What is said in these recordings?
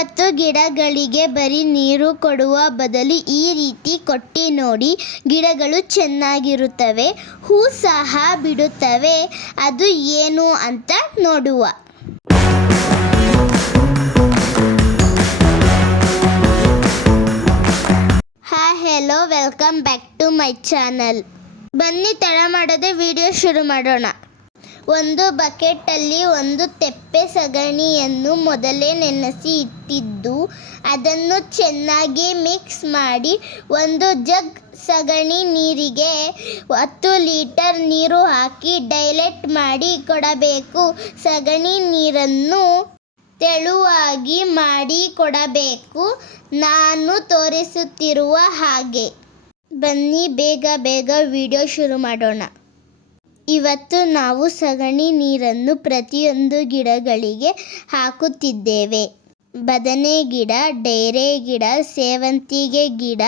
ಇವತ್ತು ಗಿಡಗಳಿಗೆ ಬರೀ ನೀರು ಕೊಡುವ ಬದಲು ಈ ರೀತಿ ಕೊಟ್ಟು ನೋಡಿ, ಗಿಡಗಳು ಚೆನ್ನಾಗಿರುತ್ತವೆ, ಹೂ ಸಹ ಬಿಡುತ್ತವೆ. ಅದು ಏನು ಅಂತ ನೋಡುವ. Hello, welcome back to my channel. ಬನ್ನಿ ತಡ ಮಾಡದೆ ವಿಡಿಯೋ ಶುರು ಮಾಡೋಣ. ಒಂದು ಬಕೆಟಲ್ಲಿ ಒಂದು ತೆಪ್ಪೆ ಸಗಣಿಯನ್ನು ಮೊದಲೇ ನೆನೆಸಿ ಇಟ್ಟಿದ್ದು, ಅದನ್ನು ಚೆನ್ನಾಗಿ ಮಿಕ್ಸ್ ಮಾಡಿ ಒಂದು ಜಗ್ ಸಗಣಿ ನೀರಿಗೆ 10 ಲೀಟರ್ ನೀರು ಹಾಕಿ ಡೈಲ್ಯೂಟ್ ಮಾಡಿ ಕೊಡಬೇಕು. ಸಗಣಿ ನೀರನ್ನು ತೆಳುವಾಗಿ ಮಾಡಿ ಕೊಡಬೇಕು, ನಾನು ತೋರಿಸುತ್ತಿರುವ ಹಾಗೆ. ಬನ್ನಿ ಬೇಗ ವಿಡಿಯೋ ಶುರು ಮಾಡೋಣ. ಇವತ್ತು ನಾವು ಸಗಣಿ ನೀರನ್ನು ಪ್ರತಿಯೊಂದು ಗಿಡಗಳಿಗೆ ಹಾಕುತ್ತಿದ್ದೇವೆ. ಬದನೆ ಗಿಡ, ಡೇರೆ ಗಿಡ, ಸೇವಂತಿಗೆ ಗಿಡ,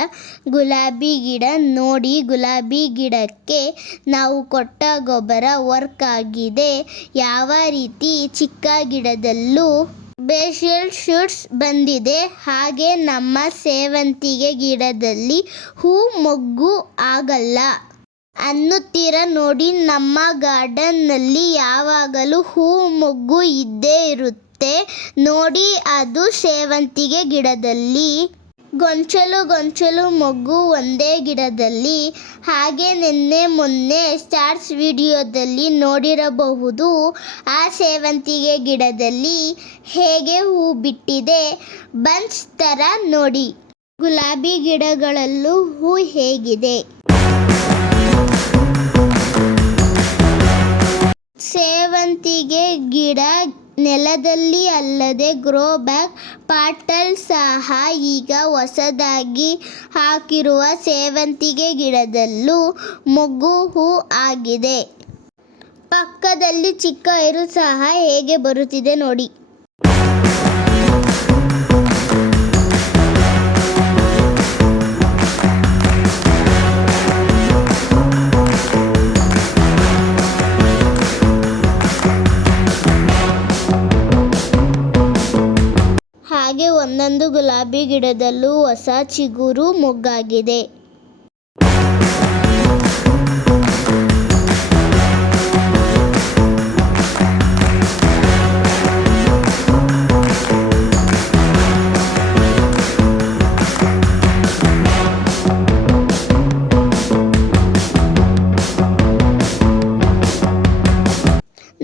ಗುಲಾಬಿ ಗಿಡ. ನೋಡಿ, ಗುಲಾಬಿ ಗಿಡಕ್ಕೆ ನಾವು ಕೊಟ್ಟ ಗೊಬ್ಬರ ವರ್ಕ್ ಆಗಿದೆ. ಯಾವ ರೀತಿ ಚಿಕ್ಕ ಗಿಡದಲ್ಲೂ ಬೇಸಿಲ್ ಶೂಟ್ಸ್ ಬಂದಿದೆ, ಹಾಗೆ ನಮ್ಮ ಸೇವಂತಿಗೆ ಗಿಡದಲ್ಲಿ ಹೂ ಮೊಗ್ಗು ಆಗಲ್ಲ ಅನ್ನುತ್ತೀರಾ? ನೋಡಿ, ನಮ್ಮ ಗಾರ್ಡನ್ನಲ್ಲಿ ಯಾವಾಗಲೂ ಹೂ ಮೊಗ್ಗು ಇದ್ದೇ ಇರುತ್ತೆ ನೋಡಿ. ಅದು ಸೇವಂತಿಗೆ ಗಿಡದಲ್ಲಿ ಗೊಂಚಲು ಮೊಗ್ಗು ಒಂದೇ ಗಿಡದಲ್ಲಿ. ಹಾಗೆ ಮೊನ್ನೆ ಸ್ಟಾರ್ಸ್ ವಿಡಿಯೋದಲ್ಲಿ ನೋಡಿರಬಹುದು, ಆ ಸೇವಂತಿಗೆ ಗಿಡದಲ್ಲಿ ಹೇಗೆ ಹೂ ಬಿಟ್ಟಿದೆ, ಬಂಚ್ ಥರ ನೋಡಿ. ಗುಲಾಬಿ ಗಿಡಗಳಲ್ಲೂ ಹೂ ಹೇಗಿದೆ. ಸೇವಂತಿಗೆ ಗಿಡ ನೆಲದಲ್ಲಿ ಅಲ್ಲದೆ ಗ್ರೋ ಬ್ಯಾಗ್ ಪಾಟಲ್ಲಿ ಸಹ ಈಗ ಹೊಸದಾಗಿ ಹಾಕಿರುವ ಸೇವಂತಿಗೆ ಗಿಡದಲ್ಲೂ ಮೊಗ್ಗು ಹೂ ಆಗಿದೆ. ಪಕ್ಕದಲ್ಲಿ ಚಿಕ್ಕ ಏರು ಸಹ ಹೇಗೆ ಬರುತ್ತಿದೆ ನೋಡಿ. ಹಾಗೆ ಒಂದೊಂದು ಗುಲಾಬಿ ಗಿಡದಲ್ಲೂ ಹೊಸ ಚಿಗುರು ಮೊಗ್ಗಾಗಿದೆ.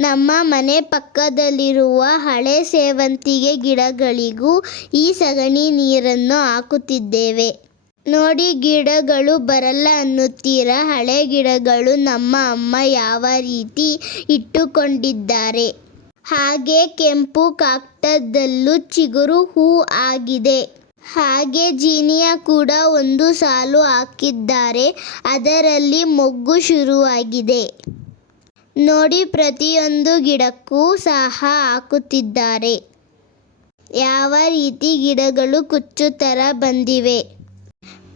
ನಮ್ಮ ಮನೆ ಪಕ್ಕದಲ್ಲಿರುವ ಹಳೆ ಸೇವಂತಿಗೆ ಗಿಡಗಳಿಗೂ ಈ ಸಗಣಿ ನೀರನ್ನು ಹಾಕುತ್ತಿದ್ದೇವೆ. ನೋಡಿ, ಗಿಡಗಳು ಬರಲ್ಲ ಅನ್ನುತ್ತೀರಾ? ಹಳೆ ಗಿಡಗಳು ನಮ್ಮ ಅಮ್ಮ ಯಾವ ರೀತಿ ಇಟ್ಟುಕೊಂಡಿದ್ದಾರೆ. ಹಾಗೆ ಕೆಂಪು ಕಾಕ್ಟದಲ್ಲೂ ಚಿಗುರು ಹೂ ಆಗಿದೆ. ಹಾಗೆ ಜೀನಿಯಾ ಕೂಡ ಒಂದು ಸಾಲು ಹಾಕಿದ್ದಾರೆ, ಅದರಲ್ಲಿ ಮೊಗ್ಗು ಶುರುವಾಗಿದೆ. ನೋಡಿ, ಪ್ರತಿಯೊಂದು ಗಿಡಕ್ಕೂ ಸಹ ಹಾಕುತ್ತಿದ್ದಾರೆ. ಯಾವ ರೀತಿ ಗಿಡಗಳು ಕುಚ್ಚು ಥರ ಬಂದಿವೆ.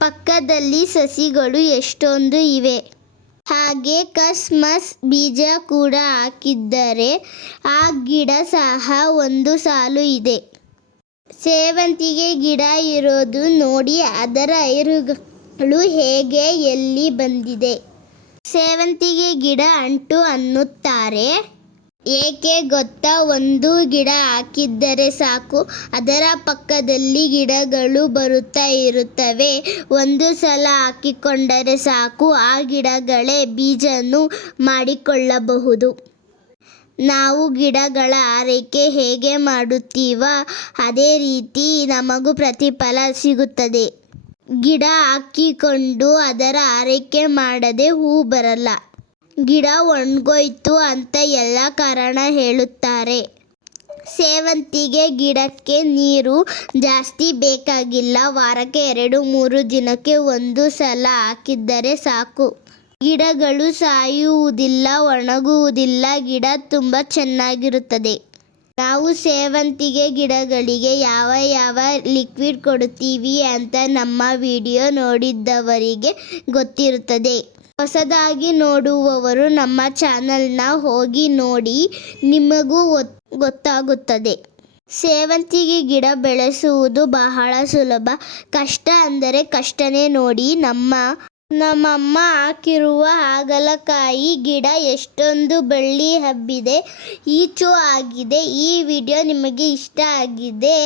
ಪಕ್ಕದಲ್ಲಿ ಸಸಿಗಳು ಎಷ್ಟೊಂದು ಇವೆ. ಹಾಗೆ ಕಸ್ಮಸ್ ಬೀಜ ಕೂಡ ಹಾಕಿದ್ದಾರೆ. ಆ ಗಿಡ ಸಹ ಒಂದು ಸಾಲು ಇದೆ. ಸೇವಂತಿಗೆ ಗಿಡ ಇರೋದು ನೋಡಿ, ಅದರ ಬೇರುಗಳು ಹೇಗೆ ಎಲ್ಲಿ ಬಂದಿದೆ. ಸೇವಂತಿಗೆ ಗಿಡ ಅಂಟು ಅನ್ನುತ್ತಾರೆ. ಏಕೆ ಗೊತ್ತಾ? ಒಂದು ಗಿಡ ಹಾಕಿದ್ದರೆ ಸಾಕು, ಅದರ ಪಕ್ಕದಲ್ಲಿ ಗಿಡಗಳು ಬರುತ್ತಾ ಇರುತ್ತವೆ. ಒಂದು ಸಲ ಹಾಕಿಕೊಂಡರೆ ಸಾಕು, ಆ ಗಿಡಗಳೇ ಬೀಜವನ್ನು ಮಾಡಿಕೊಳ್ಳಬಹುದು. ನಾವು ಗಿಡಗಳ ಆರೈಕೆ ಹೇಗೆ ಮಾಡುತ್ತೀವೋ ಅದೇ ರೀತಿ ನಮಗೂ ಪ್ರತಿಫಲ ಸಿಗುತ್ತದೆ. ಗಿಡ ಹಾಕಿಕೊಂಡು ಅದರ ಆರೈಕೆ ಮಾಡದೆ ಹೂ ಬರಲ್ಲ, ಗಿಡ ಒಣಗೋಯ್ತು ಅಂತ ಎಲ್ಲ ಕಾರಣ ಹೇಳುತ್ತಾರೆ. ಸೇವಂತಿಗೆ ಗಿಡಕ್ಕೆ ನೀರು ಜಾಸ್ತಿ ಬೇಕಾಗಿಲ್ಲ. ವಾರಕ್ಕೆ 2-3 ದಿನಕ್ಕೆ ಒಂದು ಸಲ ಹಾಕಿದರೆ ಸಾಕು. ಗಿಡಗಳು ಸಾಯುವುದಿಲ್ಲ, ಒಣಗುವುದಿಲ್ಲ, ಗಿಡ ತುಂಬ ಚೆನ್ನಾಗಿರುತ್ತದೆ. ನಾವು ಸೇವಂತಿಗೆ ಗಿಡಗಳಿಗೆ ಯಾವ ಲಿಕ್ವಿಡ್ ಕೊಡುತ್ತೀವಿ ಅಂತ ನಮ್ಮ ವಿಡಿಯೋ ನೋಡಿದವರಿಗೆ ಗೊತ್ತಿರುತ್ತದೆ. ಹೊಸದಾಗಿ ನೋಡುವವರು ನಮ್ಮ ಚಾನಲ್ನ ಹೋಗಿ ನೋಡಿ, ನಿಮಗೂ ಗೊತ್ತಾಗುತ್ತದೆ. ಸೇವಂತಿಗೆ ಗಿಡ ಬೆಳೆಸುವುದು ಬಹಳ ಸುಲಭ. ಕಷ್ಟ ಅಂದರೆ ಕಷ್ಟನೇ ನೋಡಿ. ನಮ್ಮಮ್ಮ ಹಾಕಿರುವ ಹಾಗಲಕಾಯಿ ಗಿಡ ಎಷ್ಟೊಂದು ಬಳ್ಳಿ ಹಬ್ಬಿದೆ, ಈಚು ಆಗಿದೆ. ಈ ವಿಡಿಯೋ ನಿಮಗೆ ಇಷ್ಟ ಆಗಿದೆ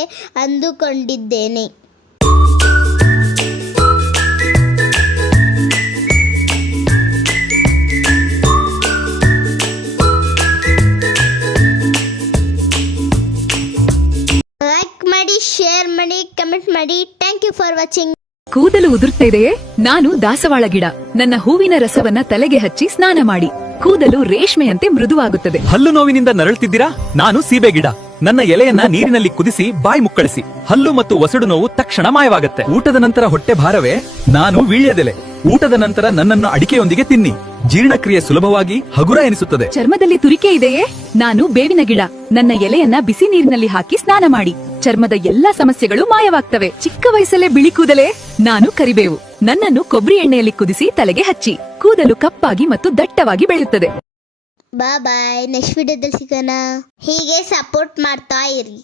ಅಂದುಕೊಂಡಿದ್ದೇನೆ. ಲೈಕ್ ಮಾಡಿ, ಶೇರ್ ಮಾಡಿ, ಕಮೆಂಟ್ ಮಾಡಿ. Thank you for watching. ಕೂದಲು ಉದುರ್ತಾ ಇದೆಯೇ? ನಾನು ದಾಸವಾಳ ಗಿಡ. ನನ್ನ ಹೂವಿನ ರಸವನ್ನ ತಲೆಗೆ ಹಚ್ಚಿ ಸ್ನಾನ ಮಾಡಿ ಕೂದಲು ರೇಷ್ಮೆಯಂತೆ ಮೃದುವಾಗುತ್ತದೆ. ಹಲ್ಲು ನೋವಿನಿಂದ ನರಳುತ್ತಿದ್ದೀರಾ? ನಾನು ಸೀಬೆ ಗಿಡ. ನನ್ನ ಎಲೆಯನ್ನ ನೀರಿನಲ್ಲಿ ಕುದಿಸಿ ಬಾಯಿ ಮುಕ್ಕಳಿಸಿ ಹಲ್ಲು ಮತ್ತು ಒಸಡು ನೋವು ತಕ್ಷಣ ಮಾಯವಾಗುತ್ತೆ. ಊಟದ ನಂತರ ಹೊಟ್ಟೆ ಭಾರವೇ? ನಾನು ವೀಳ್ಯದೆಲೆ. ಊಟದ ನಂತರ ನನ್ನನ್ನು ಅಡಿಕೆಯೊಂದಿಗೆ ತಿನ್ನಿ. ಜೀರ್ಣಕ್ರಿಯೆ ಸುಲಭವಾಗಿ ಹಗುರ ಎನಿಸುತ್ತದೆ. ಚರ್ಮದಲ್ಲಿ ತುರಿಕೆ ಇದೆಯೇ? ನಾನು ಬೇವಿನ ಗಿಡ. ನನ್ನ ಎಲೆಯನ್ನ ಬಿಸಿ ನೀರಿನಲ್ಲಿ ಹಾಕಿ ಸ್ನಾನ ಮಾಡಿ ಚರ್ಮದ ಎಲ್ಲಾ ಸಮಸ್ಯೆಗಳು ಮಾಯವಾಗ್ತವೆ. ಚಿಕ್ಕ ವಯಸ್ಸಲ್ಲೇ ಬಿಳಿ ಕೂದಲೇ? ನಾನು ಕರಿಬೇವು. ನನ್ನನ್ನು ಕೊಬ್ಬರಿ ಎಣ್ಣೆಯಲ್ಲಿ ಕುದಿಸಿ ತಲೆಗೆ ಹಚ್ಚಿ ಕೂದಲು ಕಪ್ಪಾಗಿ ಮತ್ತು ದಟ್ಟವಾಗಿ ಬೆಳೆಯುತ್ತದೆ. ಬಾಯ್. ನೆಕ್ಸ್ಟ್ ವಿಡಿಯೋದಲ್ಲಿ ಸಿಗೋಣ. ಹೀಗೆ ಸಪೋರ್ಟ್ ಮಾಡ್ತಾ ಇರಿ.